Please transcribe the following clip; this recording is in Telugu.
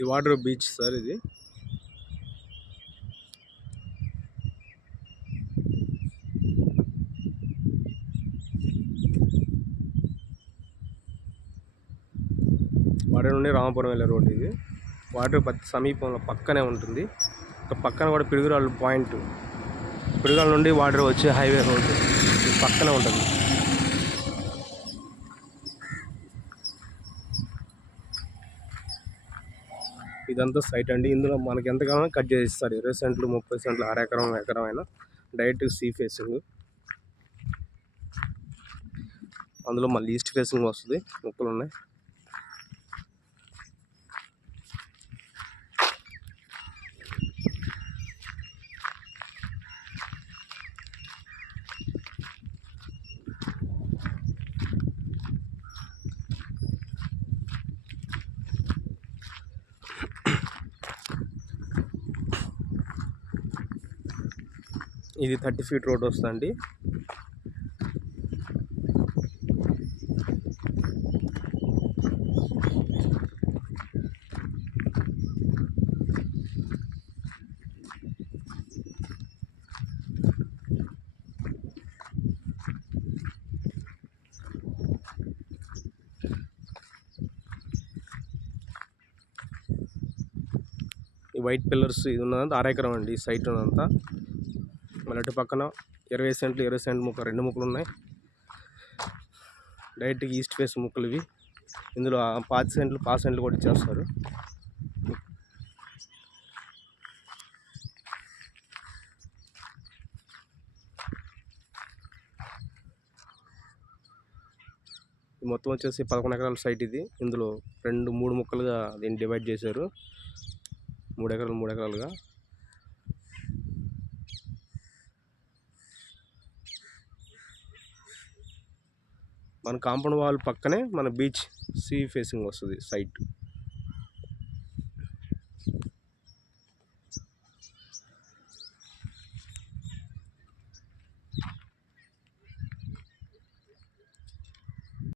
ఈ వాటర్ బీచ్ సార్ ఇది. వాటర్ నుండి రామపురం వెళ్ళే రోడ్ ఇది. వాటర్ సమీపంలో పక్కనే ఉంటుంది. పక్కన కూడా పిడుగురాళ్ళు పాయింట్, పిడుగురాళ్ళ నుండి వాటర్ వచ్చే హైవే రోడ్డు పక్కనే ఉంటుంది. ఇదంతా సైట్ అండి. ఇందులో మనకి ఎంతగానో కట్ చేసి ఇస్తారు. 20 సెంట్లు, 30 సెంట్లు, ఎకరం అయినా డైరెక్ట్ సీ ఫేసింగ్. అందులో మళ్ళీ ఈస్ట్ ఫేసింగ్ వస్తుంది. మొక్కలు ఉన్నాయి. ఇది 30 ఫీట్ రోడ్ వస్తుందండి. ఈ వైట్ పిల్లర్స్ ఇది ఉన్నదంతా 1/2 ఎకరం అండి. ఈ సైట్ ఉన్నదంతా. మళ్ళీ అటు పక్కన 20 సెంట్లు, 20 సెంట్ ముక్క, 2 ముక్కలు ఉన్నాయి. డైరెక్ట్గా ఈస్ట్ ఫేస్ ముక్కలు ఇవి. ఇందులో 5 సెంట్లు కూడా ఇచ్చేస్తారు. మొత్తం వచ్చేసి 11 ఎకరాల సైట్ ఇది. ఇందులో 3 ముక్కలుగా దీన్ని డివైడ్ చేశారు. 3 ఎకరాలుగా. మన కాంపౌండ్ వాల్ పక్కనే మన బీచ్ సీ ఫేసింగ్ వస్తుంది సైట్.